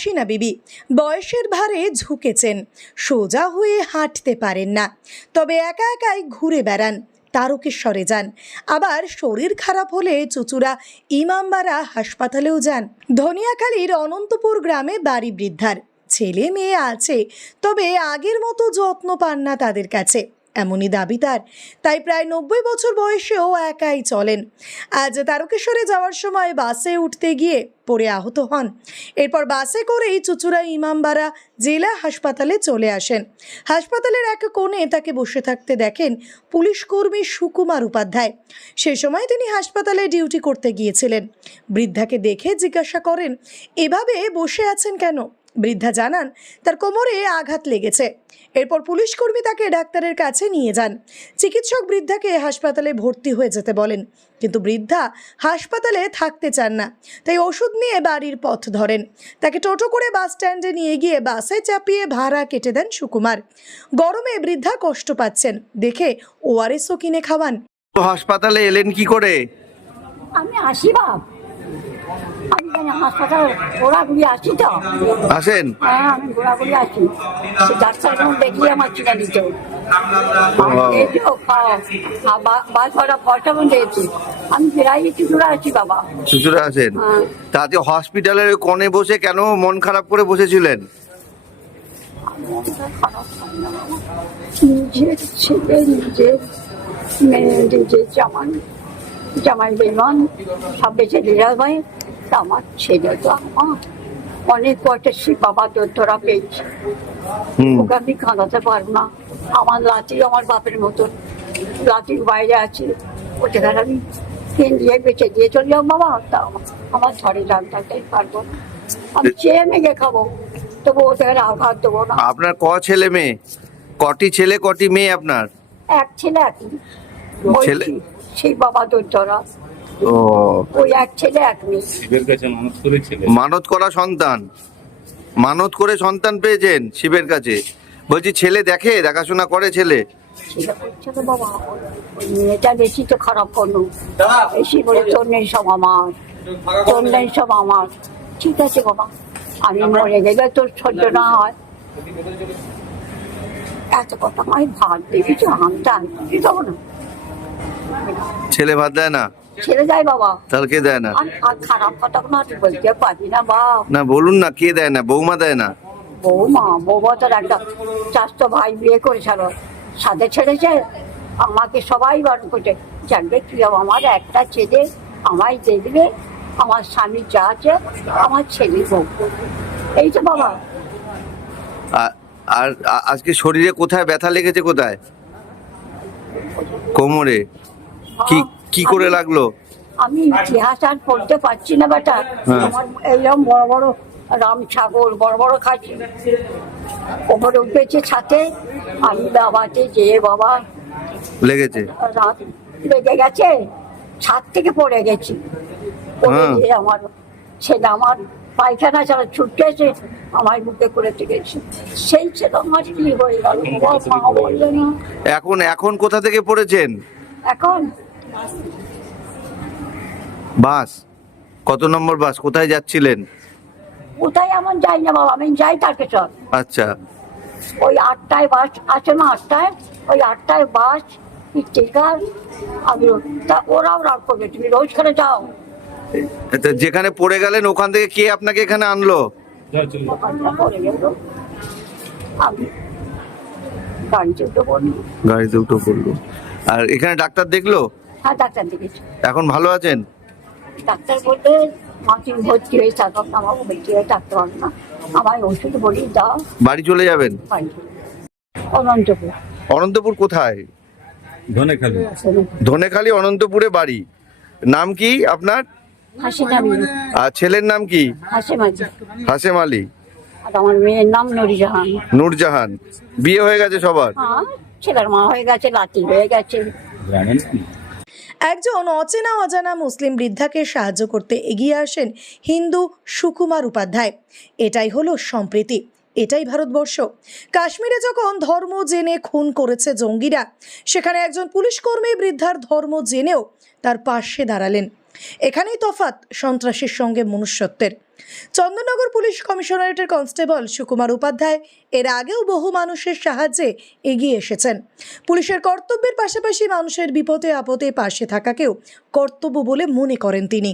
হাসিনা বিবি। বয়সের ভারে ঝুঁকেছেন। সোজা হয়ে হাঁটতে পারেন না। তবে একা একাই ঘুরে বেড়ান, তারকেশ্বরে যান। আবার শরীর খারাপ হলে চুচুড়া, ইমামবাড়া হাসপাতালেও যান। ধনিয়াখালীর অনন্তপুর গ্রামে বাড়ি বৃদ্ধার। ছেলে মেয়ে আছে, তবে আগের মতো যত্ন পান না তাদের কাছে। এমনই দাবি তার। তাই প্রায় নব্বই বছর বয়সেও একাই চলেন। আজ তারকেশ্বরে যাওয়ার সময় বাসে উঠতে গিয়ে পড়ে আহত হন। এরপর বাসে করেই চুচুড়া ইমামবাড়া জেলা হাসপাতালে চলে আসেন। হাসপাতালের এক কোণে তাকে বসে থাকতে দেখেন পুলিশ কর্মী সুকুমার উপাধ্যায়। সে সময় তিনি হাসপাতালে ডিউটি করতে গিয়েছিলেন। বৃদ্ধাকে দেখে জিজ্ঞাসা করেন, এভাবে বসে আছেন কেন? বৃদ্ধা জানান তার কোমরে আঘাত লেগেছে। এরপর পুলিশ কর্মী তাকে ডাক্তারের কাছে নিয়ে যান। চিকিৎসক বৃদ্ধাকে হাসপাতালে ভর্তি হয়ে যেতে বলেন কিন্তু বৃদ্ধা হাসপাতালে থাকতে চান না তাই ওষুধ নিয়ে বাড়ির পথ ধরেন। তাকে টোটো করে বাস স্ট্যান্ডে নিয়ে গিয়ে বাসে চাপিয়ে ভাড়া কেটে দেন সুকুমার। গরমে বৃদ্ধা কষ্ট পাচ্ছেন দেখে ওআরএসও কিনে খাওয়ান। হাসপাতালে এলেন কি করে? আমি আসি বাপ। হাসপাতাল ঘোরাঘুরি আসি তো। আসেন? হ্যাঁ আমি ঘোরাঘুরি আসি ডাক্তার দেখি আমার চিনা দিত কোন আমি প্রায় আছি বাবা। হ্যাঁ। তাতে হসপিটালের কোণে বসে কেন মন খারাপ করে বসেছিলেন? নিজের ছেলে নিজের মেয়ে নিজের জামাই। জামাই বেমান সব বেঁচে দিরা ভাই আমার ছেলে তো আমার। অনেক কয়টা সে বাবা দোতরা পেয়েছি। ওকে আমি কাঁদাতে পারব না। আমার আমার বাপের মতন বাইরে আছে। ওটাকে আমি পেন দিয়ে বেঁচে দিয়ে চলে যাও বাবা। তা আমার- ধরে ডাক্তারটাই পারব আমি চেয়ে মেঘে খাব তবু ওটাকে আঘাত দেবো না। আপনার ক ছেলে মেয়ে? কটি ছেলে কটি মেয়ে আপনার? এক ছেলে এক। ছেলে? সেই বাবা দোতরা। ও। ওই এক ছেলে এক মেয়ে। শিবের কাছে মানুষ করেছিলেন? মানত করা সন্তান। মানত করে সন্তান পেয়েছেন শিবের কাছে। বলছি ছেলে দেখে দেখাশোনা করে ছেলে। ছেলে করছে তো বাবা ওই মেয়েটা বেশি তো খারাপ করল বেশি করে তোর নেই সব আমার। তোর নেই সব আমার। ঠিক আছে বাবা আমি মরে গেলে তোর সহ্য না হয়। এত কথা আমি ভাত দিবি তো আমি দেবো না। ছেলে ভাত দেয় না? ছেড়ে যায় বাবা। তাহলে কে দেয় না? আর আর খারাপ কথা কোনো আর বলতে? পারি না বাপ না বলুন না কে দেয় না? বৌমা দেয় না? বৌমা বৌমা তোর একটা চাষতো ভাই বিয়ে করেছিল সাথে ছেড়েছে। আমাকে সবাই বারণ করছে। জানবে কি আমার একটা ছেলে আমায় দেখবে আমার স্বামী যা আছে আমার ছেলে বউ। এই তো বাবা। আর আ- আজকে শরীরে কোথায় ব্যথা লেগেছে কোথায়? কোমরে? কি কি করে লাগল? আমি ইতিহাস আর পড়তে পারছি না বেটা। হ্যাঁ। আমার এইরকম বড় বড় রাম ছাগল বড় বড় খাচ্ছি ওপরে উঠেছে ছাতে। আমি বাবাতে যে বাবা লেগেছে? রাত লেগে গেছে ছাদ থেকে পড়ে গেছি। পড়ে হ্যাঁ। গিয়ে আমার ছেলে আমার পায়খানা ছাড়া ছুটতে এসে আমার বুকে করে গেছে। সেই ছেলে আমার কি হয়ে গেল? বাবা, মা বললে না। এখন এখন কোথা থেকে পড়েছেন? এখন বাস? কত নম্বর বাস? কোথায় যাচ্ছিলেন? কোথায় এমন যাই না বাবা আমি যাই তাকে চল আচ্ছা। ওই আটটায় বাস আছে না আটটায়? ওই আটটায় বাস টিকার আমি তা ওরাও রাগ করবে তুমি রোজ করে যাও। যেখানে পড়ে গেলেন ওখান থেকে কে আপনাকে এখানে আনলো? গাড়িতে উঠে পড়ল। আর এখানে ডাক্তার দেখল? হ্যাঁ ডাক্তার দেখেছি এখন ভালো আছেন? ডাক্তার বলতে মাকে ভর্তি হয়ে থাকো আমার ভর্তি হয়ে থাকতে পারব না। আমার ওষুধ বলি দাও। বাড়ি চলে যাবেন? অনন্তপুর। অনন্তপুর কোথায়? ধনেখালি। ধনেখালি অনন্তপুরে বাড়ি। নাম কি আপনার? আর ছেলের নাম কি? হাসেম আলী আর আমার মেয়ের নাম নুরিজাহান। নূরজাহান। বিয়ে হয়ে গেছে সবার? হ্যাঁ ছেলের মা হয়ে গেছে লাতি হয়ে গেছে। একজন অচেনা অজানা মুসলিম বৃদ্ধাকে সাহায্য করতে এগিয়ে আসেন হিন্দু সুকুমার উপাধ্যায়। এটাই হলো সম্প্রীতি, এটাই ভারতবর্ষ। কাশ্মীরে যখন ধর্ম জেনে খুন করেছে জঙ্গিরা, সেখানে একজন পুলিশ কর্মী বৃদ্ধার ধর্ম জেনেও তার পাশে দাঁড়ালেন। এখানেই তফাত সন্ত্রাসীর সঙ্গে মনুষ্যত্বের। চন্দননগর পুলিশ কমিশনারেটের কনস্টেবল সুকুমার উপাধ্যায় এর আগেও বহু মানুষের সাহায্যে এগিয়ে এসেছেন। পুলিশের কর্তব্যের পাশাপাশি মানুষের বিপদে আপদে পাশে থাকাকেও কর্তব্য বলে মনে করেন তিনি।